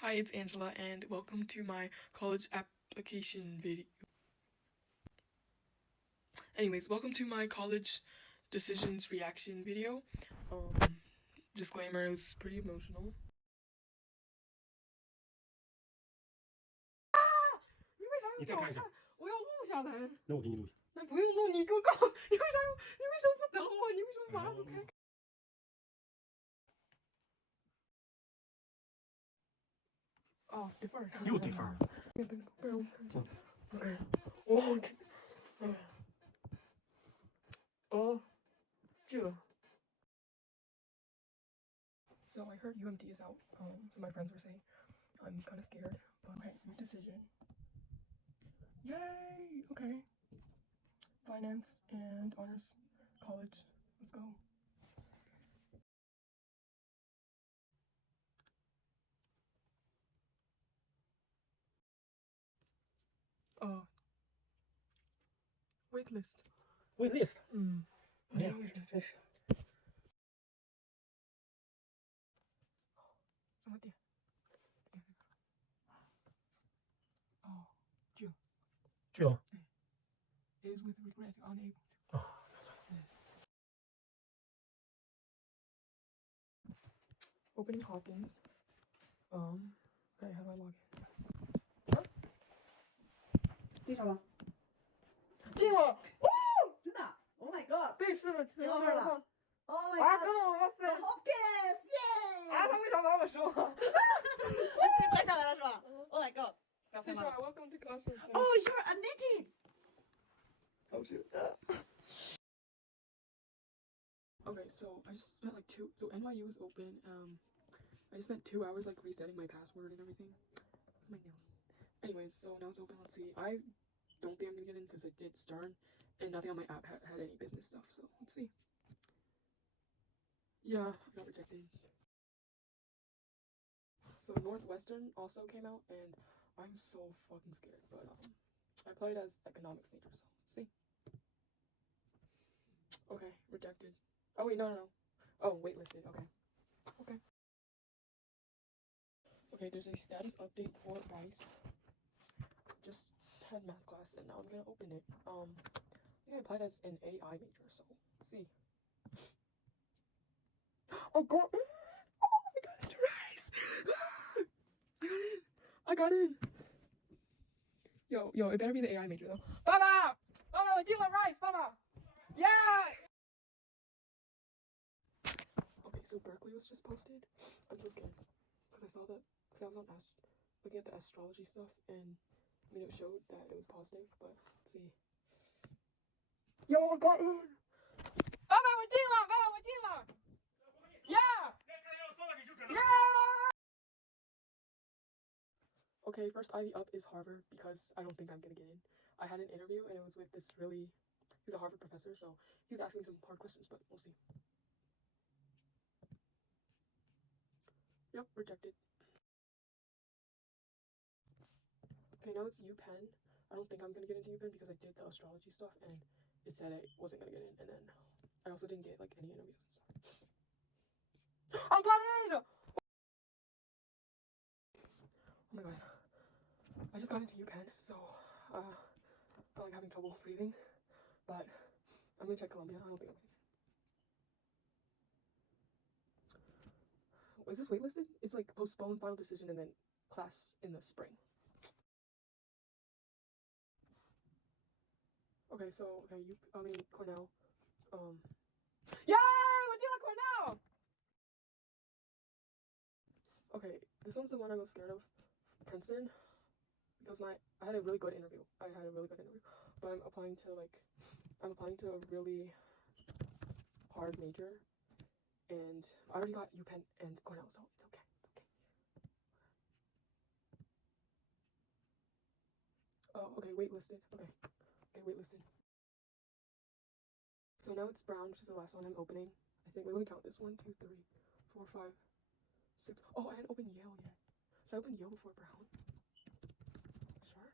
Hi, it's Angela, and welcome to my college application video. Anyways, welcome to my college decisions reaction video. Disclaimer, it's pretty emotional. 你再看一下，我要录下来。那我给你录。那不用录，你给我告，你为什么不等我？你为什么马上不开？哦，得分儿。又得分儿。不然我看见。OK， 我天，哎，哦，这。So I heard UMD is out. So my friends were saying I'm kind of scared. But okay, your decision. Yay! Okay. Finance and honors college. Let's go. Waitlist. Waitlist。哎呀，真是。什么点？哦，这。这个。Is with regret unable. 啊，那算了。Opening Hopkins. Okay, how do I log in? 进上了，进了！真的 ！Oh my god！ 对，是的，进到这儿了。Oh my 啊， god！ 真的吗？哇塞！ Hopkins，耶！啊，他为啥把我收了？我自己拍下来了是吧 ？Oh my god！ 这是 Welcome to classes. Oh, you're admitted. Oh shoot. Okay, so I just spent like so NYU is open. I just spent 2 hours like resetting my password and everything. Where's my nails? Anyways, so now it's open. Let's see. I don't think I'm gonna get in because it did start, and nothing on my app had any business stuff. So let's see. Yeah, I got rejected. So Northwestern also came out, and I'm so fucking scared. But I applied as economics major, so let's see. Okay, rejected. Oh wait, no. Oh, waitlisted. Okay. Okay, there's a status update for Rice. Just had math class, and now I'm gonna open it. I think I applied as an AI major, so let's see. Oh god! Oh, I got into Rice! I got in! Yo, it better be the AI major though. Baba! Oh, I did Rice, Baba! Yeah! Okay, so Berkeley was just posted. I'm so scared because I saw that because I was on looking at the astrology stuff, and I mean it showed that it was positive, but let's see. Yo, I got in! Baba, 我进了! Yeah! Yeah! Okay, first Ivy up is Harvard because I don't think I'm gonna get in. I had an interview and it was with this he's a Harvard professor, so he was asking me some hard questions, but we'll see. Yep, rejected. Okay, now it's UPenn. I don't think I'm gonna get into UPenn because I did the astrology stuff and it said I wasn't gonna get in, and then I also didn't get like any interviews and stuff. I got in! Oh my god. I just got into UPenn, so I'm like having trouble breathing, but I'm gonna check Columbia. I don't think I'm gonna get in. Is this waitlisted? It's like postponed final decision and then class in the spring. Okay, so Cornell. Yeah, we're doing Cornell. Okay, this one's the one I'm most scared of. Princeton, because I had a really good interview. But I'm applying to a really hard major, and I already got UPenn and Cornell, so it's okay. Oh, okay, waitlisted. Okay, waitlisted. So now it's brown, which is the last one I'm opening. I think, wait, let me count this. 1, 2, 3, 4, 5, 6. Oh, I didn't open Yale yet. Should I open Yale before brown? Sure.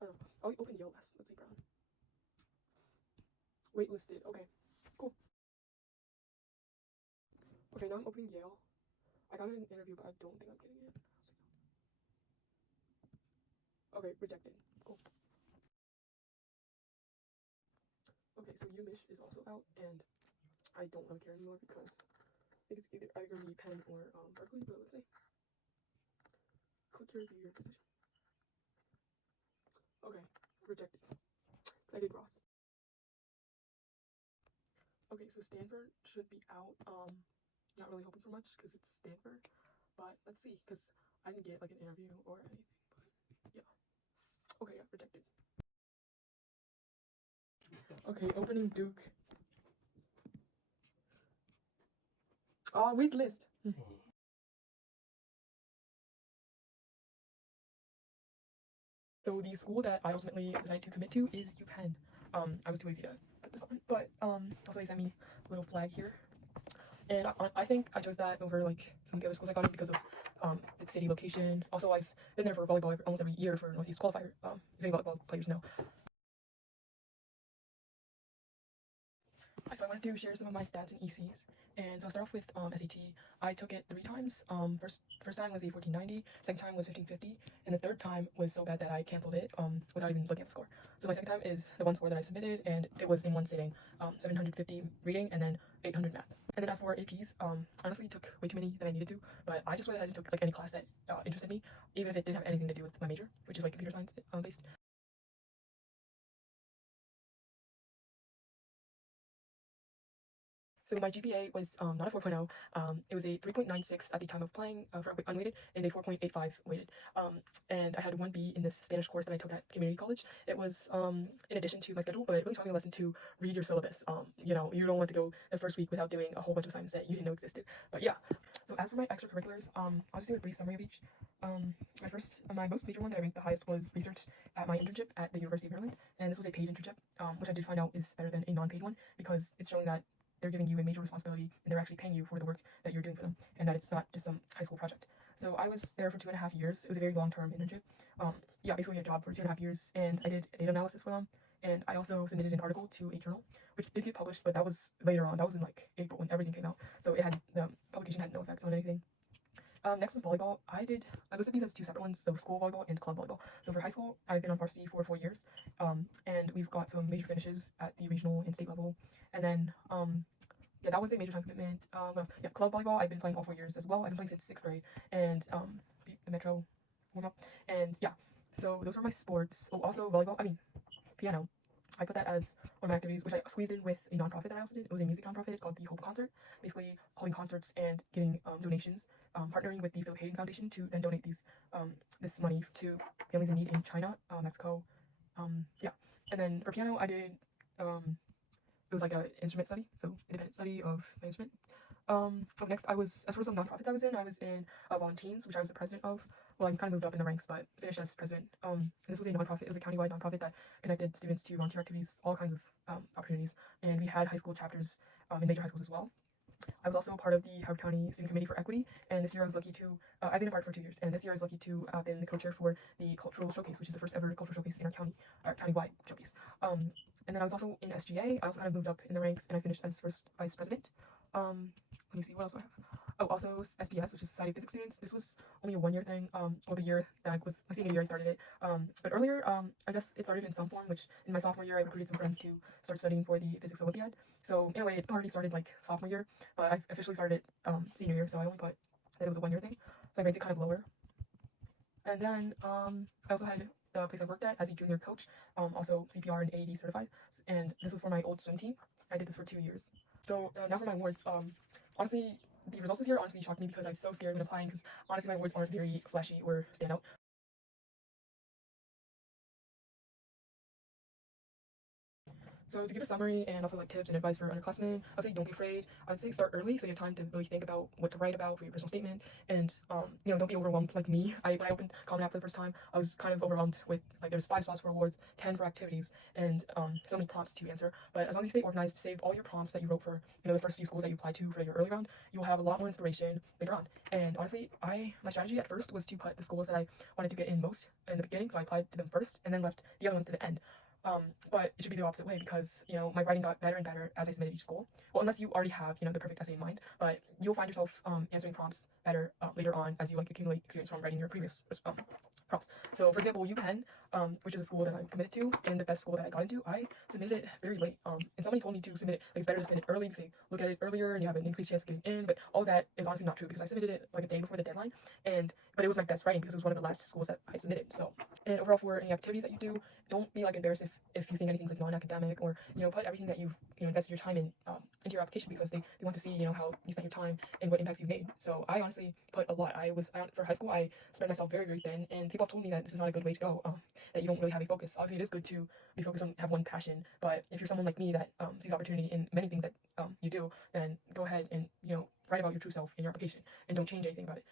I don't know. I'll open Yale last. Let's see brown. Waitlisted. Okay, cool. Okay, now I'm opening Yale. I got an interview, but I don't think I'm getting it. Okay, rejected. Cool. Okay, so Umish is also out, and I don't really care anymore because I think it's either be Penn or Berkeley, but let's see. Click here to view your decision. Okay, rejected. I did Ross. Okay, so Stanford should be out. Not really hoping for much because it's Stanford, but let's see, because I didn't get like an interview or anything, but yeah. Okay, yeah, rejected. Okay, opening Duke. Wait list. So the school that I ultimately decided to commit to is UPenn. I was too lazy to put this on, but also they sent me a little flag here, and I think I chose that over like some of the other schools I got in because of its city location. Also, I've been there for volleyball almost every year for Northeast qualifier. If any volleyball players know. So I wanted to share some of my stats in ECs. And so I'll start off with SAT. I took it 3 times. First time was a 1490, second time was 1550, and the third time was so bad that I canceled it without even looking at the score. So my second time is the one score that I submitted, and it was in one sitting, 750 reading and then 800 math. And then as for APs, honestly took way too many than I needed to, but I just went ahead and took like any class that interested me, even if it didn't have anything to do with my major, which is like computer science based. So my GPA was not a 4.0. It was a 3.96 at the time of applying for unweighted and a 4.85 weighted. And I had 1B in this Spanish course that I took at community college. It was in addition to my schedule, but it really taught me a lesson to read your syllabus. You know, you don't want to go the first week without doing a whole bunch of assignments that you didn't know existed. But yeah. So as for my extracurriculars, I'll just do a brief summary of each. My most major one that I ranked the highest was research at my internship at the University of Maryland, and this was a paid internship, which I did find out is better than a non-paid one because it's showing that they're giving you a major responsibility and they're actually paying you for the work that you're doing for them, and that it's not just some high school project. So I was there for 2.5 years. It was a very long-term internship. Yeah, basically a job for 2.5 years, and I did data analysis for them, and I also submitted an article to a journal, which did get published, but that was later on. That was in like April when everything came out, so the publication had no effect on anything. Next was volleyball. I listed these as 2 separate ones, so school volleyball and club volleyball. So for high school, I've been on varsity for 4 years, and we've got some major finishes at the regional and state level, and then yeah, that was a major time commitment. What else? Yeah, club volleyball, I've been playing all 4 years as well. I've been playing since 6th grade, and the Metro warm up, and yeah, so those were my sports. Oh, also volleyball, piano. I put that as one of my activities, which I squeezed in with a nonprofit that I also did. It was a music nonprofit called the Hope Concert, basically holding concerts and getting donations, partnering with the Philip Hayden Foundation to then donate this money to families in need in China, Mexico, yeah. And then for piano, I did it was like an instrument study, so independent study of my instrument. So next, as for some nonprofits I was in Volunteens, which I was the president of. Well, I kind of moved up in the ranks, but finished as president. This was a nonprofit. It was a countywide nonprofit that connected students to volunteer activities, all kinds of opportunities, and we had high school chapters in major high schools as well. I was also a part of the Howard County Student Committee for Equity, and this year I was lucky to, I've been a part for 2 years, and this year I was lucky to have been the co-chair for the Cultural Showcase, which is the first ever cultural showcase in our countywide showcase. And then I was also in SGA. I also kind of moved up in the ranks, and I finished as first vice president. Let me see, what else do I have? Oh, also SPS, which is Society of Physics Students. This was only a 1-year thing, the year that was my senior year I started it. But earlier, I guess it started in some form, which in my sophomore year I recruited some friends to start studying for the Physics Olympiad. So in a way, it already started like sophomore year, but I officially started senior year, so I only put that it was a 1-year thing. So I ranked it kind of lower. And then I also had the place I worked at as a junior coach, also CPR and AED certified, and this was for my old swim team. I did this for 2 years. So now for my awards. Honestly, the results this year honestly shocked me because I was so scared when applying, because honestly my awards aren't very flashy or stand out. So to give a summary and also like tips and advice for underclassmen, I'd say don't be afraid. I'd say start early so you have time to really think about what to write about for your personal statement, and don't be overwhelmed like me. When I opened Common App for the first time, I was kind of overwhelmed with like there's 5 spots for awards, 10 for activities, and so many prompts to answer. But as long as you stay organized, save all your prompts that you wrote for the first few schools that you applied to for your early round, you will have a lot more inspiration later on. And honestly, my strategy at first was to put the schools that I wanted to get in most in the beginning, so I applied to them first and then left the other ones to the end. But it should be the opposite way because, you know, my writing got better and better as I submitted each school. Well, unless you already have, you know, the perfect essay in mind, but you'll find yourself answering prompts better later on as you like accumulate experience from writing your previous prompts. So for example, UPenn, which is a school that I'm committed to and the best school that I got into, I submitted it very late. And somebody told me to submit it, like it's better to submit it early because they look at it earlier and you have an increased chance of getting in, but all that is honestly not true because I submitted it like a day before the deadline, but it was my best writing because it was one of the last schools that I submitted. So, and overall for any activities that you do, don't be like embarrassed if you think anything's like non-academic, or, you know, put everything that you've, you know, invested your time in into your application because they want to see, you know, how you spent your time and what impacts you've made. So I honestly put a lot. For high school, I spread myself very, very thin, and people have told me that this is not a good way to go, that you don't really have a focus. Obviously, it is good to be focused on, have one passion, but if you're someone like me that sees opportunity in many things that you do, then go ahead and, you know, write about your true self in your application and don't change anything about it.